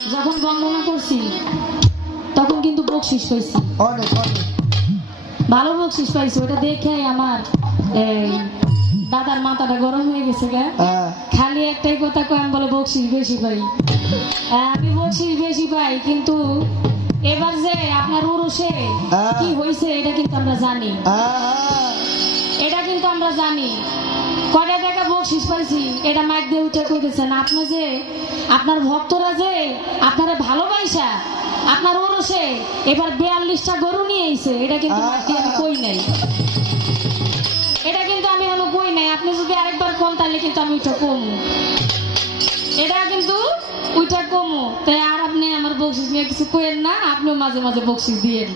যখন বন্দনা করছি তখন কিন্তু বকশিস পাইছি ভালো বকশিস পাইছি ওটা দেখে আমার দাদার মাথাটা গরম হয়ে গেছে হ্যাঁ। খালি একটাই কথা কয় আমি বলে বকশিস বেশি পাই। আমি বকশিস বেশি পাই কিন্তু এবার যে আপনার উরুষে হ্যাঁ। কি হয়েছে এটা কিন্তু আমরা জানি। হ্যাঁ। এটা কিন্তু আমরা জানি। কয়টা টাকা বকশিস পাইছি? এটা মাইক দিয়ে উঠে কইতেছেন, আপনি যে, আপনার ভক্তরা যে, আপনারা ভালোবাসা, আপনার ওরসে, এবার বিয়াল্লিশটা গরু নিয়ে আইছে, এটা কিন্তু দিয়ে আমি কই নাই। এটা কিন্তু আমি এখনও কই নাই, আপনি যদি আরেকবার কোন, তাহলে কিন্তু আমি ওইটা কমু। এটা কিন্তু ওইটা কমু। তাই আর আপনি আমার বকশিস নিয়ে কিছু কইেন না, আপনিও মাঝে মাঝে বকশিস দিয়েন।